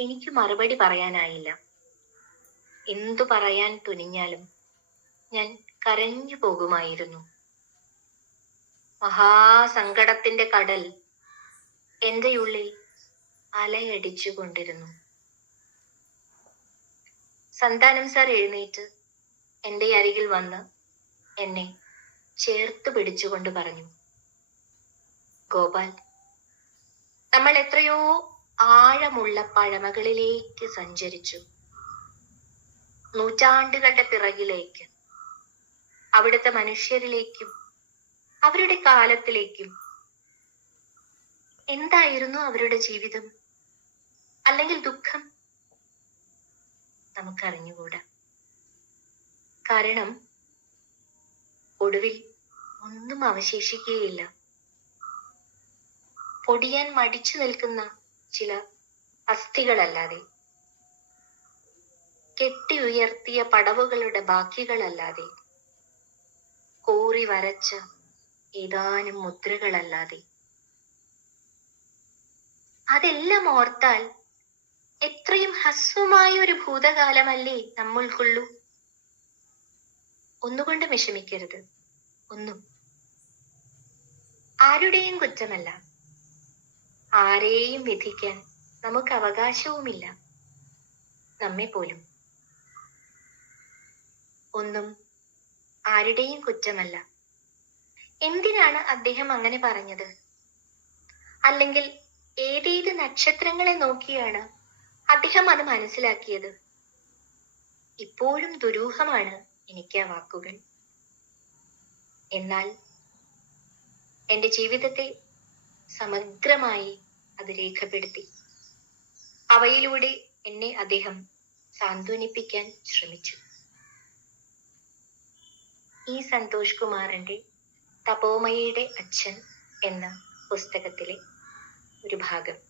എനിക്ക് മറുപടി പറയാനായില്ല. എന്തു പറയാൻ തുനിഞ്ഞാലും ഞാൻ കരഞ്ഞു പോകുമായിരുന്നു. മഹാസങ്കടത്തിന്റെ കടൽ എന്റെ ഉള്ളിൽ അലയടിച്ചു കൊണ്ടിരുന്നു. സന്താനം സാർ എഴുന്നേറ്റ് എന്റെ അരികിൽ വന്ന് എന്നെ ചേർത്ത് പിടിച്ചുകൊണ്ട് പറഞ്ഞു, ഗോപാൽ, നമ്മൾ എത്രയോ ആഴമുള്ള പഴമകളിലേക്ക് സഞ്ചരിച്ചു. നൂറ്റാണ്ടുകളുടെ പിറകിലേക്ക്, അവിടുത്തെ മനുഷ്യരിലേക്കും അവരുടെ കാലത്തിലേക്കും. എന്തായിരുന്നു അവരുടെ ജീവിതം അല്ലെങ്കിൽ ദുഃഖം? നമുക്കറിഞ്ഞുകൂടാ. കാരണം ഒടുവിൽ ഒന്നും അവശേഷിക്കുകയില്ല. പൊടിയാൻ മടിച്ചു നിൽക്കുന്ന ചില അസ്ഥികളല്ലാതെ, കെട്ടി ഉയർത്തിയ പടവുകളുടെ ബാക്കികളല്ലാതെ, കോറി വരച്ച ഏതാനും മുദ്രകളല്ലാതെ. അതെല്ലാം ഓർത്താൽ എത്രയും ഹ്രസ്വമായ ഒരു ഭൂതകാലമല്ലേ നമ്മൾക്കുള്ളൂ. ഒന്നുകൊണ്ട് വിഷമിക്കരുത്, ഒന്നും. ആരുടെയും കുറ്റമല്ല, ആരെയും വിധിക്കാൻ നമുക്ക് അവകാശവുമില്ല, നമ്മെ പോലും. ഒന്നും ആരുടെയും കുറ്റമല്ല. എന്തിനാണ് അദ്ദേഹം അങ്ങനെ പറഞ്ഞത്? അല്ലെങ്കിൽ ഏതേത് നക്ഷത്രങ്ങളെ നോക്കിയാണ് അദ്ദേഹം അത് മനസ്സിലാക്കിയത്? ഇപ്പോഴും ദുരൂഹമാണ് എനിക്ക് ആ വാക്കുകൾ. എന്നാൽ എന്റെ ജീവിതത്തെ സമഗ്രമായി അത് രേഖപ്പെടുത്തി. അവയിലൂടെ എന്നെ അദ്ദേഹം സാന്ത്വനിപ്പിക്കാൻ ശ്രമിച്ചു. ഈ സന്തോഷ് കുമാറിന്റെ തപോമയിയുടെ അച്ഛൻ എന്ന പുസ്തകത്തിലെ ഒരു ഭാഗം.